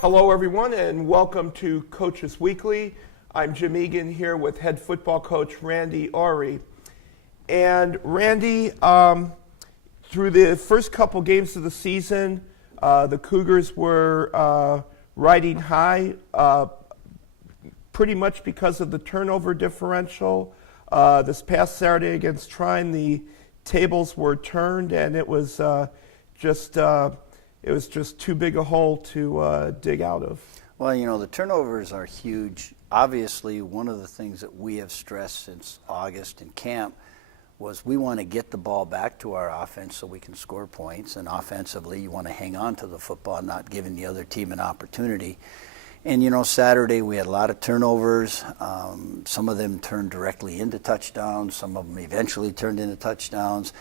Hello, everyone, and welcome to Coaches Weekly. I'm Jim Egan here with head football coach Randy Ori. And Randy, through the first couple games of the season, the Cougars were riding high, pretty much because of the turnover differential. This past Saturday against Trine, the tables were turned, and it was just too big a hole to dig out of. Well, you know, the turnovers are huge. Obviously, one of the things that we have stressed since August in camp was we want to get the ball back to our offense so we can score points. And offensively, you want to hang on to the football, not giving the other team an opportunity. And, you know, Saturday we had a lot of turnovers. Some of them turned directly into touchdowns. Some of them eventually turned into touchdowns.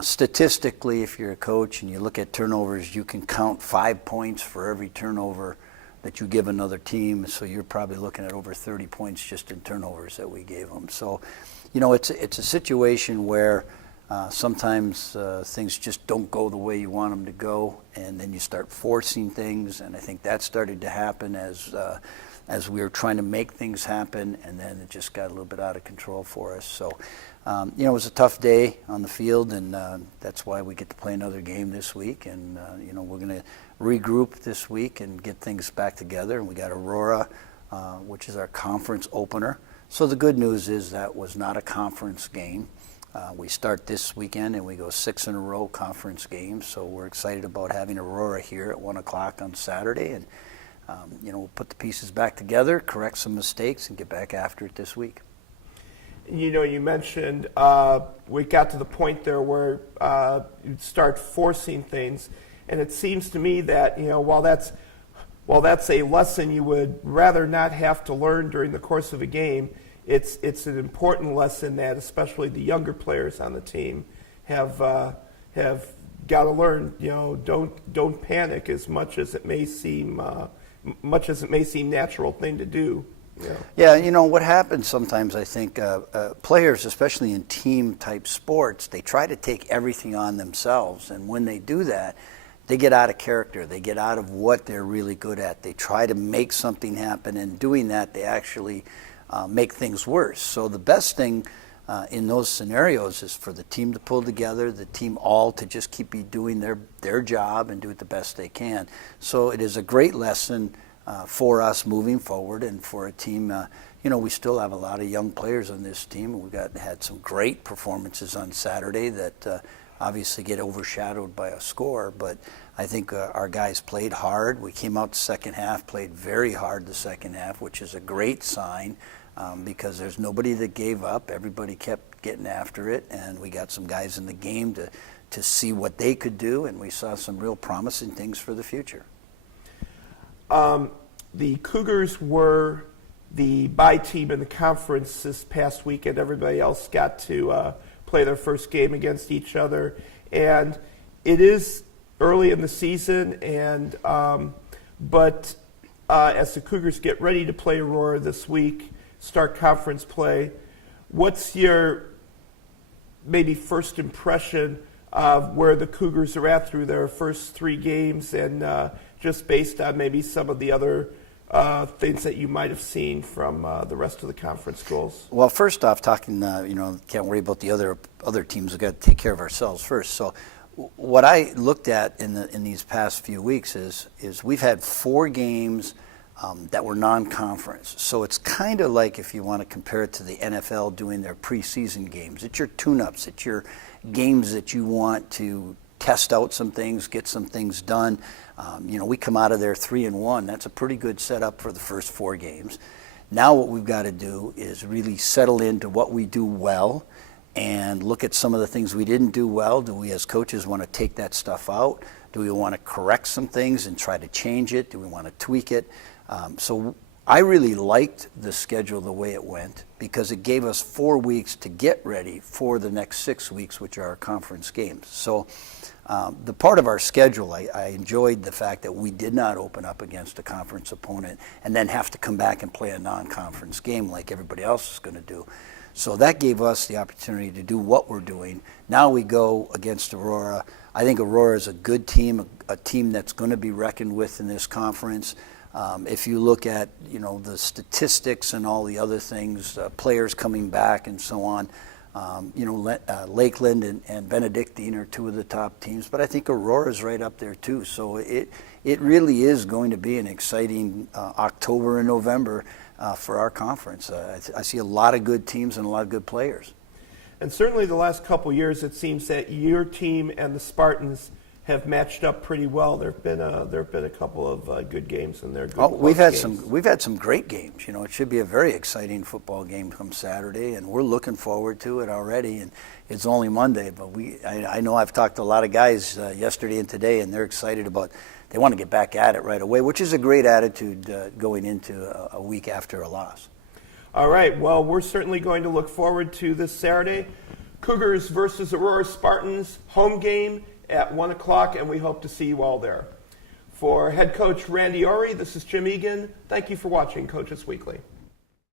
Statistically, if you're a coach and you look at turnovers, you can count 5 points for every turnover that you give another team. So you're probably looking at over 30 points just in turnovers that we gave them. So, you know, it's a situation where sometimes things just don't go the way you want them to go, and then you start forcing things. And I think that started to happen as we were trying to make things happen, and then it just got a little bit out of control for us. So, you know, it was a tough day on the field, and that's why we get to play another game this week. And, you know, we're going to regroup this week and get things back together. And we got Aurora, which is our conference opener. So the good news is that was not a conference game. We start this weekend and we go 6 in a row conference games. So we're excited about having Aurora here at 1 o'clock on Saturday. And, you know, we'll put the pieces back together, correct some mistakes, and get back after it this week. You know, you mentioned we got to the point there where you'd start forcing things. And it seems to me that, you know, while that's a lesson you would rather not have to learn during the course of a game, it's an important lesson that especially the younger players on the team have got to learn. You know, don't panic as much as it may seem natural thing to do. Yeah, you know, what happens sometimes, I think, players, especially in team-type sports, they try to take everything on themselves. And when they do that, they get out of character. They get out of what they're really good at. They try to make something happen, and doing that, they actually make things worse. So the best thing in those scenarios is for the team to pull together, the team all to just keep doing their job and do it the best they can. So it is a great lesson for us moving forward, and for a team. You know, we still have a lot of young players on this team. We had some great performances on Saturday that obviously get overshadowed by a score, but I think our guys played hard. We came out the second half, played very hard the second half, which is a great sign because there's nobody that gave up. Everybody kept getting after it, and we got some guys in the game to see what they could do, and we saw some real promising things for the future. The Cougars were the bye team in the conference this past weekend. Everybody else got to play their first game against each other, and it is early in the season, and but as the Cougars get ready to play Aurora this week, start conference play, what's your maybe first impression of where the Cougars are at through their first 3 games, and just based on maybe some of the other things that you might have seen from the rest of the conference schools? Well, first off, talking, you know, can't worry about the other teams. We've got to take care of ourselves first. So what I looked at in these past few weeks is we've had 4 games that were non-conference. So it's kind of like, if you want to compare it to the NFL doing their preseason games. It's your tune-ups. It's your games that you want to test out some things, get some things done. You know, we come out of there 3-1. That's a pretty good setup for the first 4 games. Now what we've got to do is really settle into what we do well and look at some of the things we didn't do well. Do we as coaches want to take that stuff out? Do we want to correct some things and try to change it? Do we want to tweak it? So I really liked the schedule the way it went because it gave us 4 weeks to get ready for the next 6 weeks, which are our conference games. So the part of our schedule, I enjoyed the fact that we did not open up against a conference opponent and then have to come back and play a non-conference game like everybody else is going to do. So that gave us the opportunity to do what we're doing. Now we go against Aurora I think Aurora is a good team, a team that's going to be reckoned with in this conference. If you look at, the statistics and all the other things, players coming back and so on, Lakeland and Benedictine are two of the top teams, but I think Aurora is right up there too. So it really is going to be an exciting October and November for our conference. I see a lot of good teams and a lot of good players. And certainly the last couple years, it seems that your team and the Spartans have matched up pretty well. There've been a couple of good games in there. We've had some great games. It should be a very exciting football game come Saturday, and we're looking forward to it already. And it's only Monday, but I know I've talked to a lot of guys yesterday and today, and they're excited about. They want to get back at it right away, which is a great attitude going into a week after a loss. All right. Well, we're certainly going to look forward to this Saturday, Cougars versus Aurora Spartans, home game at 1 o'clock, and we hope to see you all there. For head coach Randy Ori, this is Jim Egan. Thank you for watching Coaches Weekly.